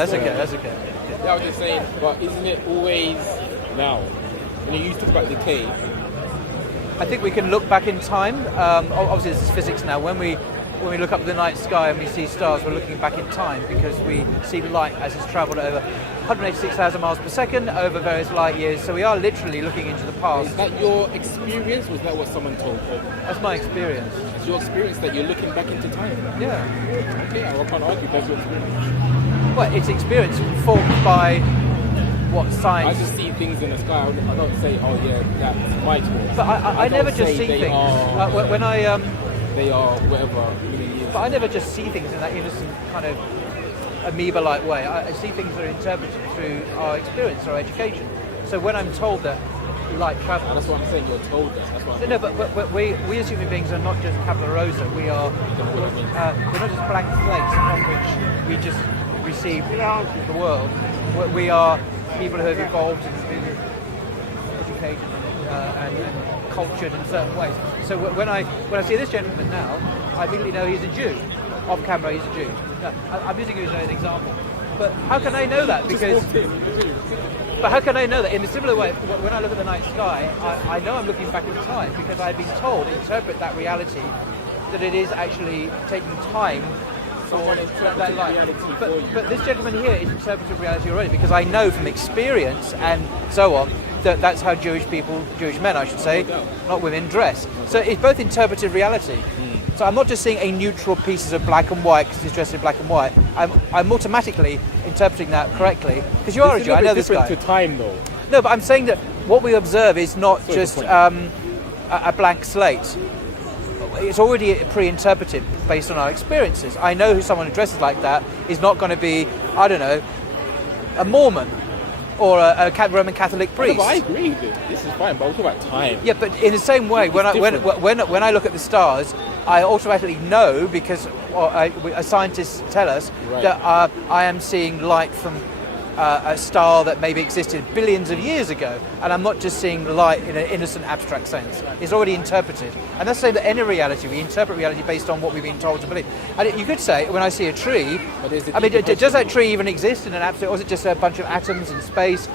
That's okay, that's okay. Yeah, I was just saying, but isn't it always now? When you used to talk about decay, I think we can look back in time. Obviously, this is physics now. When we look up at the night sky and we see stars, we're looking back in time because we see light as it's travelled over 186,000 miles per second over various light years. So we are literally looking into the past. is that your experience or is that what someone told you? That's my experience. It's your experience that you're looking back into time. Yeah. Okay, I can't argue that's your experience. Well, it's experience informed by what I science. just see things in the sky. I don't say, oh yeah, that's my choice. But I don't never just say see they things. are- When They are whatever million years. but I never just see things in that innocent kind of amoeba-like way. I see things that are interpreted through our experience, our education. So when I'm told that light And travels, that's what I'm saying. You're told that. That's what I'm no, but we as human beings are not just tabula rasa. We're not just blank slates on which we just receive the world. We are people who have evolved and been educated and cultured in certain ways. So when I see this gentleman now, I immediately know he's a Jew. Off camera, he's a Jew. Now, I'm using him as an example. But how can I know that? Because but how can I know that? In a similar way, when I look at the night sky, I know I'm looking back in time because I've been told to interpret that reality that it is actually taking time for that light. But this gentleman here is interpreting reality already because I know from experience and so on that that's how Jewish men, I should say, not women, dress. So it's both interpretive reality. So I'm not just seeing a neutral pieces of black and white because he's dressed in black and white. I'm automatically interpreting that correctly because you are a Jew. I know this guy. To time though. No, but I'm saying that what we observe is not just a blank slate. It's already pre-interpreted based on our experiences. I know who someone who dresses like that is not going to be, I don't know, a Mormon or a Roman Catholic priest. No, but I agree with it. This is fine, but we're talking about time. Yeah, but in the same way, when I look at the stars, I automatically know because scientists tell us that I am seeing light from a star that maybe existed billions of years ago, and I'm not just seeing light in an innocent abstract sense. It's already interpreted, and that's saying that any reality, we interpret reality based on what we've been told to believe. And you could say, when I see a tree, I mean, does that tree even exist in an absolute, or is it just a bunch of atoms in space?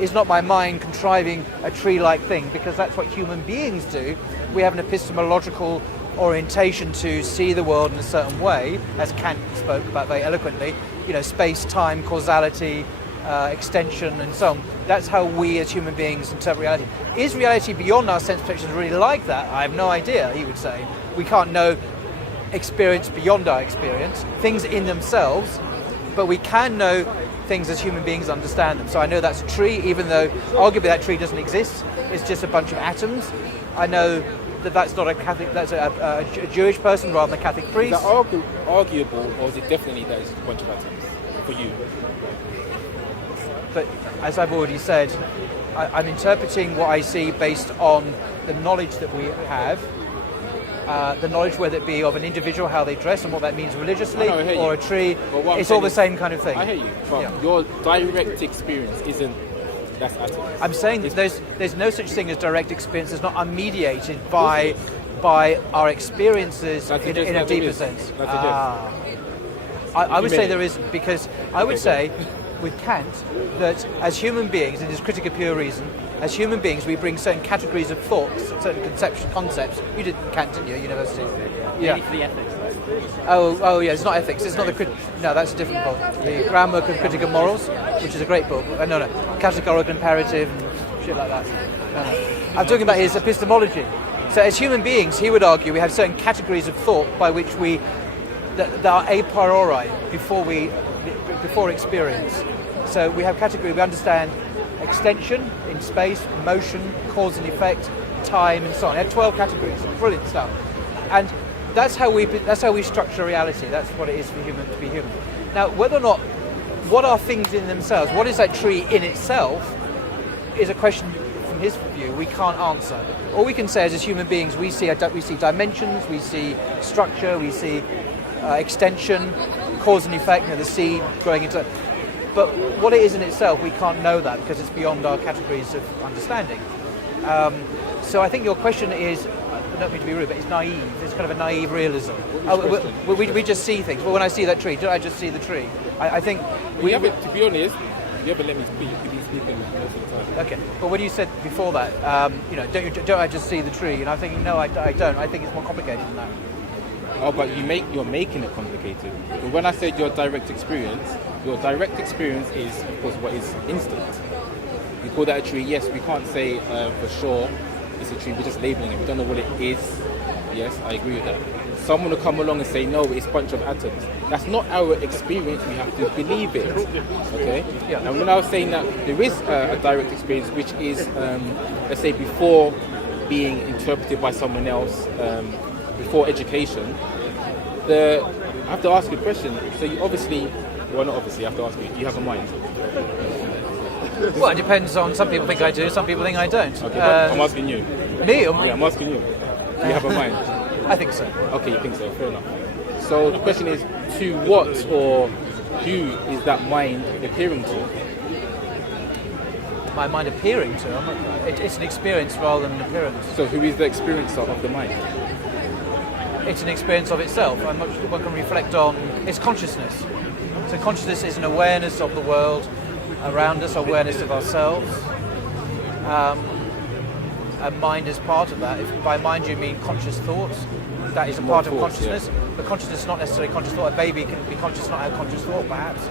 Is not my mind contriving a tree-like thing? Because that's what human beings do. We have an epistemological orientation to see the world in a certain way, as Kant spoke about very eloquently. You know, space, time, causality, extension, and so on. That's how we as human beings interpret reality. Is reality beyond our sense perceptions really like that? I have no idea, he would say. We can't know experience beyond our experience, things in themselves, but we can know things as human beings understand them. So I know that's a tree, even though arguably that tree doesn't exist. It's just a bunch of atoms. I know that's not a Catholic, that's a Jewish person rather than a Catholic priest. Is that arguable, or is it definitely that it's a bunch of atoms for you? But as I've already said, I'm interpreting what I see based on the knowledge that we have, the knowledge whether it be of an individual, how they dress and what that means religiously, or a tree. It's all the same kind of thing. I hear you, but your direct experience isn't. That's atoms. I'm saying that there's no such thing as direct experience. It's not unmediated by our experiences in a deeper sense. I would say there is, because I would say with Kant that as human beings, in his Critique of Pure Reason, as human beings we bring certain categories of thoughts, certain concepts. You did Kant, didn't you, at university? Yeah. The ethics. Oh yeah, it's not ethics. It's not the no. That's a different book. The Groundwork of Critical Morals, which is a great book. No, categorical imperative and shit like that. No. I'm talking about his epistemology. So as human beings, he would argue we have certain categories of thought by which that are a priori before experience. So we have we understand extension in space, motion, cause and effect, time, and so on. I have 12 categories. Brilliant stuff. And that's how we structure reality. That's what it is for human to be human. Now, whether or not, what are things in themselves? What is that tree in itself? Is a question from his view we can't answer. All we can say is, as human beings, we see dimensions, we see structure, we see extension, cause and effect. The seed growing into. But what it is in itself, we can't know that because it's beyond our categories of understanding. So I think your question is don't mean to be rude, but it's naive. It's kind of a naive realism. We just see things. Well, when I see that tree, do I just see the tree? I think to be honest, you haven't let me speak. You've been speaking most of the time. Okay, but when you said before that, don't I just see the tree? And I'm thinking, no, I don't. I think it's more complicated than that. Oh, but you're making it complicated. But when I said your direct experience is, of course, what is instant. We call that a tree. Yes, we can't say for sure it's a tree. We're just labeling it. We don't know what it is. Yes, I agree with that. Someone will come along and say, no, it's a bunch of atoms. That's not our experience. We have to believe it. Okay? Yeah. And when I was saying that there is a direct experience, which is, let's say, before being interpreted by someone else, before education, I have to ask you a question. So you obviously, well, not obviously, I have to ask you, do you have a mind? Well, it depends on, some people think I do, some people think I don't. Okay, but I'm asking you. Me? Yeah, I'm asking you. Do you have a mind? I think so. Okay, you think so, fair enough. So the question is, to what or who is that mind appearing to? My mind appearing to, it's an experience rather than an appearance. So who is the experiencer of the mind? It's an experience of itself. One can reflect on its consciousness. So consciousness is an awareness of the world around us, awareness of ourselves. And mind is part of that. If by mind you mean conscious thoughts, that is a part of consciousness. Yeah. But consciousness is not necessarily conscious thought. A baby can be conscious and not have conscious thought, perhaps.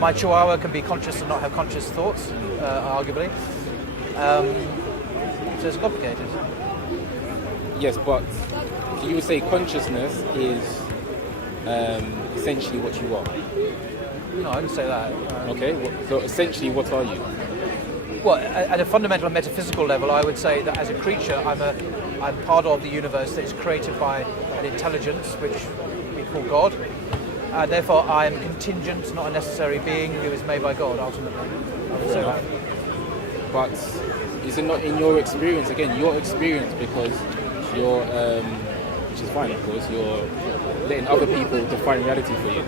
My chihuahua can be conscious and not have conscious thoughts, arguably. So it's complicated. Yes, but you would say consciousness is essentially what you are. No, I wouldn't say that. Okay, so essentially what are you? Well, at a fundamental metaphysical level, I would say that as a creature, I'm part of the universe that is created by an intelligence, which we call God. Therefore, I am contingent, not a necessary being who is made by God, ultimately. I would say that. But is it not in your experience, again, your experience, because you're, which is fine, of course, you're letting other people define reality for you.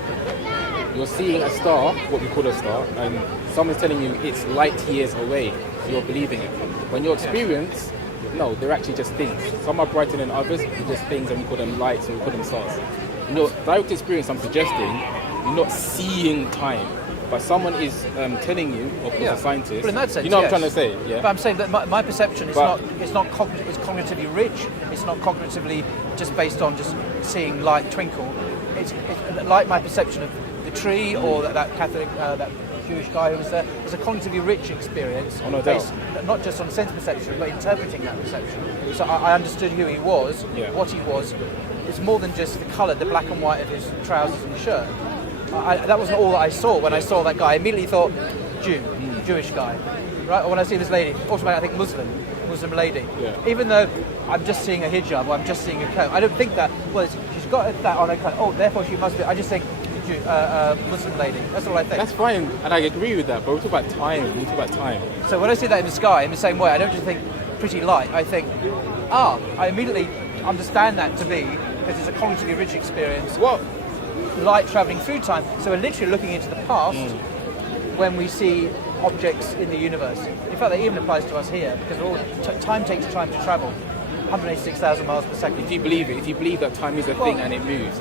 You're seeing a star, what we call a star, and someone's telling you it's light years away. You're believing it. When your experience, no, they're actually just things. Some are brighter than others, they're just things, and we call them lights, and we call them stars. In your direct experience, I'm suggesting you're not seeing time, but someone is telling you, of course, a scientist. Well, in that sense, you know yes. what I'm trying to say, yeah. But I'm saying that my perception is it's cognitively rich. It's not cognitively just based on just seeing light twinkle. It's like my perception of the tree or that Catholic, that Jewish guy who was there. It's a cognitively rich experience, based not just on sense perception, but interpreting that perception. So I understood who he was, what he was. It's more than just the colour, the black and white of his trousers and shirt. That wasn't all that I saw. When I saw that guy, I immediately thought, Jewish guy. Right? Or when I see this lady, automatically I think Muslim lady. Yeah. Even though I'm just seeing a hijab or I'm just seeing a coat, I don't think that, she's got that on her coat, therefore she must be, I just think, Muslim lady. That's all I think. That's fine, and I agree with that, but we're talking about time. So when I see that in the sky, in the same way, I don't just think pretty light, I think, I immediately understand that to be, because it's a cognitively rich experience. What? Light travelling through time. So we're literally looking into the past when we see objects in the universe. In fact, that even applies to us here, because time takes time to travel. 186,000 miles per second. If you believe that time is a thing and it moves,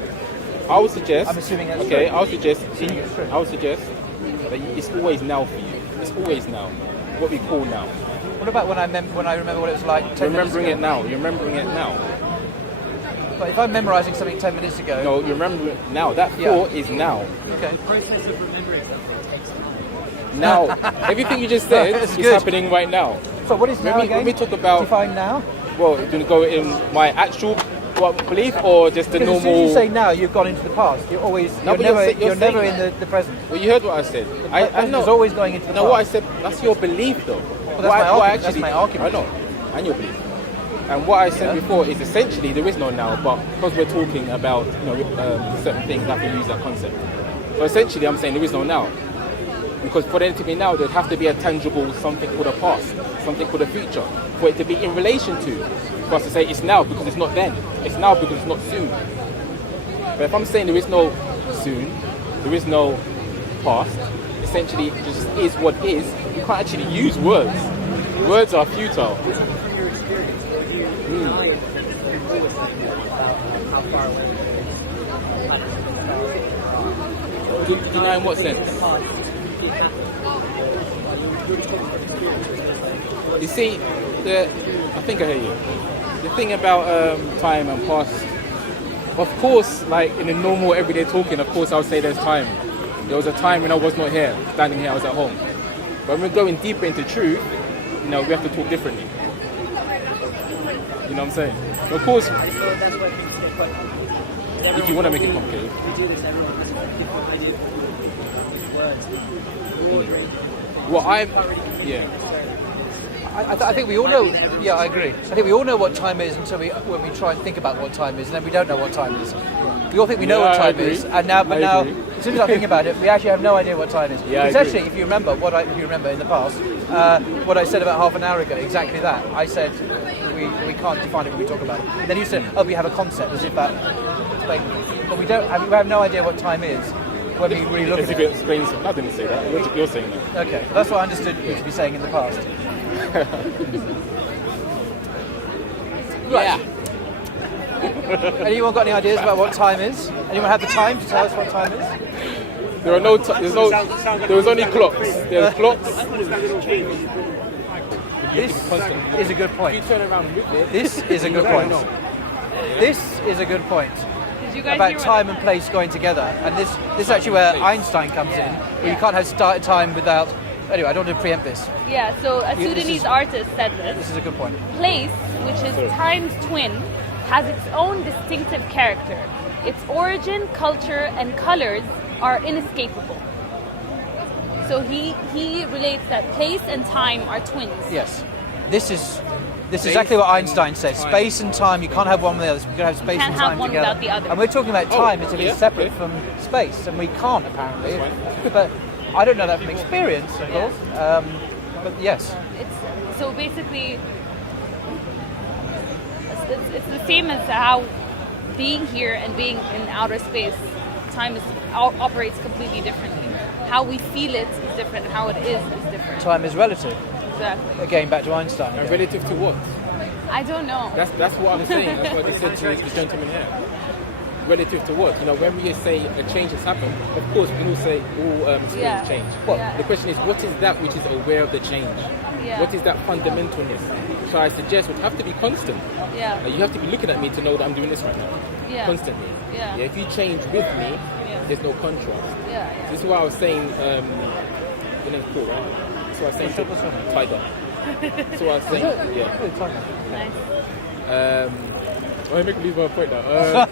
I would suggest. I'm assuming that's okay. true. I would suggest that it's always now for you. It's always now. What we call now. What about when I remember what it was like 10 minutes ago? You're remembering it now. But if I'm memorising something 10 minutes ago... No, you remember it now. That thought is now. Okay. The process of remembering something takes time. Now, everything you just said is happening right now. So what is now again? When we talk about... Define now? Well, do you want to go in my actual belief or just the normal... As soon as you say now, you've gone into the past. You're never in the present. Well, you heard what I said. I know. It's always going into the past. No, what I said, that's your belief though. Well, that's my argument. I know. And your belief. And what I said before is essentially there is no now, but because we're talking about certain things, I have to use that concept. So essentially, I'm saying there is no now, because for there to be now, there'd have to be a tangible something called a past, something called a future, for it to be in relation to. For us to say it's now because it's not then, it's now because it's not soon. But if I'm saying there is no soon, there is no past, essentially it just is what is. You can't actually use words. Words are futile. about how far away we are. Deny in what sense? You see, I think I hear you. The thing about time and past, of course, like in a normal everyday talking, of course I would say there's time. There was a time when I was not here, standing here, I was at home. But when we're going deeper into truth, we have to talk differently. You know what I'm saying? So of course, So that's what if you want to make it complicated. we do this, everyone has different ideas of words. We're all agreeing. Yeah. I think we all know. Yeah, I agree. I think we all know what time is until when we try and think about what time is, and then we don't know what time is. We all think we know Yeah, what I time agree. is, and now, I agree. as soon as I think about it, we actually have no idea what time is. Yeah, I Because agree. actually, if you remember in the past, what I said about half an hour ago, exactly that. I said we can't define it when we talk about it. And then you said, we have a concept, as if that explains it. But we have no idea what time is when we really look As at if it it. explains something. I didn't say that. You're saying that. Okay, that's what I understood you to be saying in the past. Yeah. Anyone got any ideas about what time is? Anyone have the time to tell us what time is? There are no. There was only clocks. There's clocks. This is a good You point. turn around with it. This is a good point. This is a good point Did you guys about hear what time and place going together. And this is actually where Einstein comes in, where you can't have start time without. Anyway, I don't want to preempt this. Yeah, so a Yeah, this Sudanese is- artist said This this. is a good point. Place, which is time's twin, has its own distinctive character. Its origin, culture, and colors are inescapable. So he relates that place and time are twins. Yes. This is Space exactly what and Einstein said. time. Space and time, you can't have one without the other. You can have space can't and have time one together. without the other. And we're talking about time as if yeah, it's separate okay. from space, and we can't apparently. That's But I don't know that from experience, of course. But yes. It's so basically it's the same as how being here and being in outer space, time operates completely differently. How we feel it is different. How it is different. Time is relative. Exactly. Again, back to Einstein. And again. relative to what? I don't know. That's what I'm saying. That's what I said to the gentleman here. Relative to what? When we say a change has happened, of course we all say all experience Yeah. change. Well, Yeah. The question is, what is that which is aware of the change? Yeah. What is that fundamentalness? So I suggest would have to be constant. Yeah. You have to be looking at me to know that I'm doing this right now. Yeah. Constantly. Yeah. If you change with me, Yeah. there's no contrast. Yeah. This is why I was saying, your name's Paul, right? That's what I was saying What's your name? to Tiger. That's what I was saying, yeah. Oh, time. Nice. I make me lose my point now.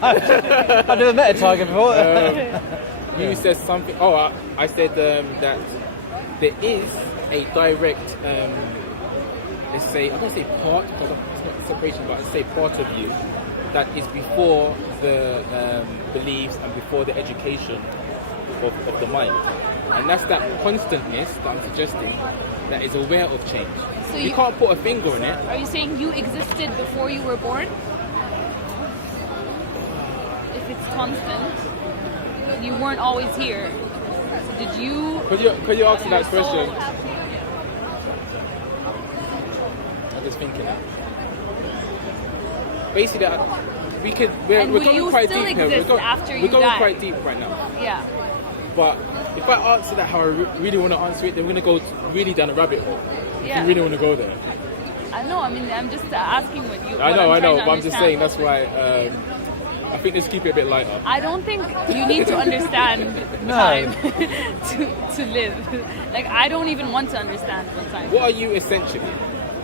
I've never met a tiger before. You said something. Oh, I said that there is a direct, let's say, I'm going to say part, because it's not separation, but I'd say part of you that is before the beliefs and before the education of the mind. And that's that constantness that I'm suggesting that is aware of change. So you you- can't put a finger on it. Are you saying you existed before you were born? If it's constant, you weren't always here. So did you? Could you answer that question? I'm just thinking. Basically, we're And will going you quite still deep here. exist after We're you going die? quite deep right now. Yeah. But if I answer that how I really want to answer it, then we're going to go really down a rabbit hole. If Yeah. you really want to go there. I know. I mean, I'm just asking what you. I what know, I'm trying to but I'm just understand. saying that's why I think let's keep it a bit lighter. I don't think you need to understand No. time to live. Like, I don't even want to understand what time. What are you essentially?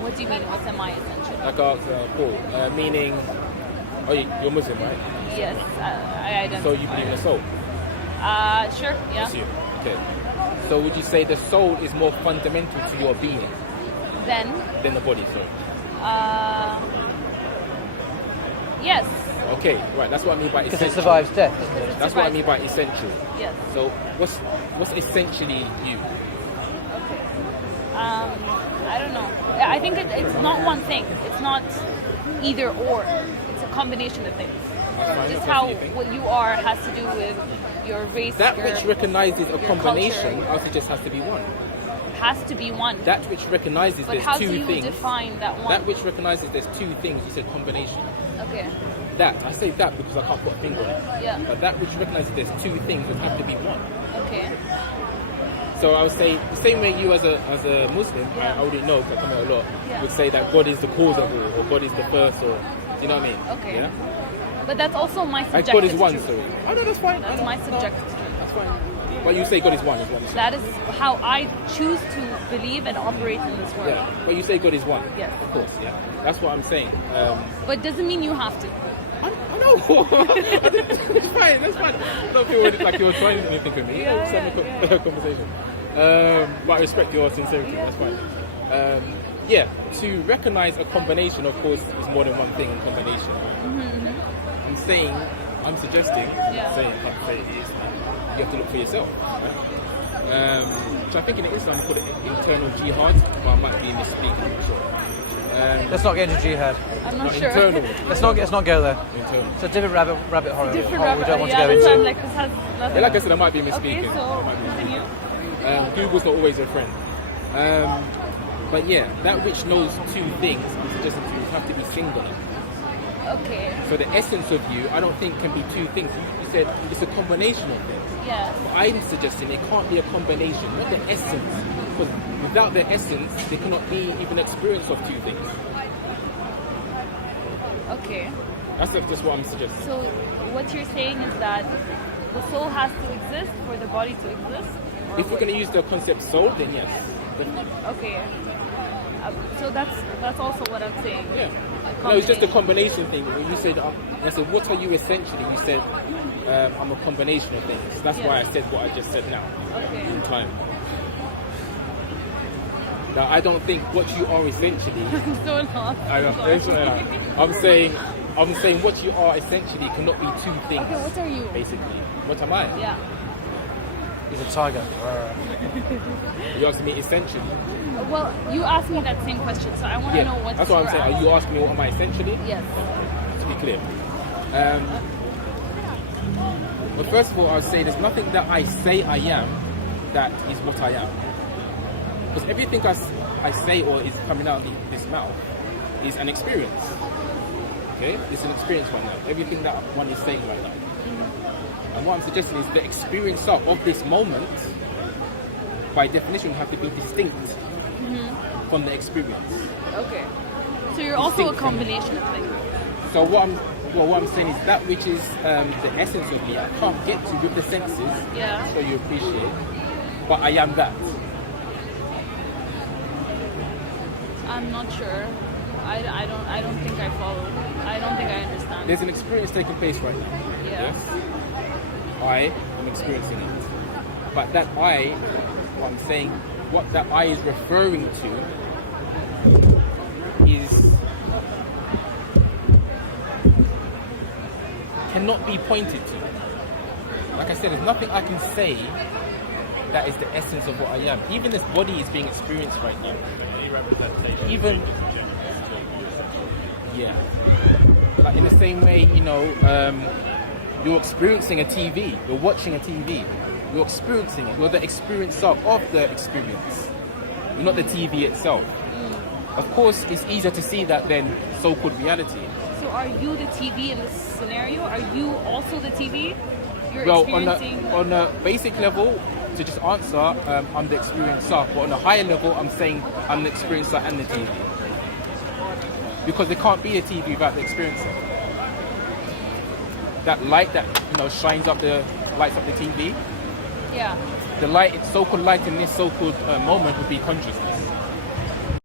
What do you mean? What's am I essentially? Like I asked Paul, meaning, you're Muslim, right? Yes, I identify. So you believe in the soul? Sure. Yeah. That's you. Okay. So would you say the soul is more fundamental to your being Then. than the body? Sorry. Yes. Okay, right. That's what I mean by Because it essential. survives death, doesn't it? That's what I mean by essential. Yes. So what's essentially you? Okay. I don't know. I think it's not one thing. It's not either or. It's a combination of things. That's fine. Just That's how what you think. what you are has to do with your race. That your, which recognizes a your combination culture. also just has to be one. has to be one. That which recognizes But there's how two do you things. define that one? That which recognizes there's two things. You said combination. Okay. that. I say that because I can't put a finger on it. Yeah. But that which recognizes there's two things would have to be one. Okay. So I would say the same way you as a Muslim, Yeah. I already know because I come here a lot, Yeah. would say that God is the cause of all, or God is the first, or do you know what I mean? Okay. Yeah. But that's also my Like subjective God is one. truth. Sorry. Oh no, that's fine. That's No, my no, subjective truth. That's fine. But you say God is one, is what I'm saying. That is how I choose to believe and operate in this world. Yeah. But you say God is one. Yes. Of course. Yeah. That's what I'm saying. But doesn't mean you have to. I know. It's fine. That's fine. I don't feel like you're trying anything with me. Yeah, Just having a conversation. But I respect your sincerity. Yeah. That's fine. Yeah. To recognize a combination, of course, is more than one thing in combination. I'm suggesting. Yeah. Saying, I can't say it is. You have to look for yourself. Right? So I think in Islam we call it internal jihad, but I might be misspeaking. I'm not sure. Let's not get into jihad. I'm not Not sure. internal. Let's not go there. Internal. It's a different rabbit hole. Different hole we don't want yeah, to go that's why I'm into. like, this has nothing. Yeah, like I said, I might be misspeaking. Okay, so continue. Google's not always a friend. But yeah, that which knows two things, I'm suggesting to you have to be singular. Okay. So the essence of you, I don't think can be two things. You said it's a combination of things. Yes. But I'm suggesting it can't be a combination, not the essence. Because without the essence, there cannot be even experience of two things. Okay. That's just what I'm suggesting. So what you're saying is that the soul has to exist for the body to exist? Or If we're what? going to use the concept soul, then yes. Definitely. Okay. So that's also what I'm saying. Yeah. A No, it's just a combination. combination thing. When you said, I said, what are you essentially? You said, I'm a combination of things. That's why I said what I just said now. Okay. In time. Now, I don't think what you are essentially. I'm so lost. I'm saying what you are essentially cannot be two things. Okay, what are you? Basically, what am I? Yeah. He's a tiger. You asking me essentially? Well, you asked me that same question, so I want to know what that's what I'm you're saying. Are asking. you asking me what am I essentially? Yes. To be clear. But first of all, I would say there's nothing that I say I am that is what I am. Because everything I say or is coming out of this mouth is an experience. Okay? It's an experience right now. Everything that one is saying right now. And what I'm suggesting is the experiencer of this moment, by definition, have to be distinct from the experience. Okay. So you're also a Distinct from- combination of things. So what I'm saying is that which is the essence of me, I can't get to with the senses, Yeah. so you appreciate, but I am that. I'm not sure. I don't think I follow. I don't think I understand. There's an experience taking place right now. Yeah. Yes. I am experiencing it. But that I, what I'm saying, what that I is referring to is cannot be pointed to. Like I said, there's nothing I can say that is the essence of what I am. Even this body is being experienced right now. Even yeah. Like in the same way, you're experiencing a TV, you're watching a TV, you're experiencing it, you're the experiencer of the experience. You're not the TV itself. Of course, it's easier to see that than so-called reality. So are you the TV in this scenario? Are you also the TV? You're Well, experiencing. on a basic level, to just answer, I'm the experiencer. But on a higher level, I'm saying I'm the experiencer and the TV. Because there can't be a TV without the experiencer. That light that shines up lights up the TV. Yeah. The light, so-called light in this so-called moment would be consciousness.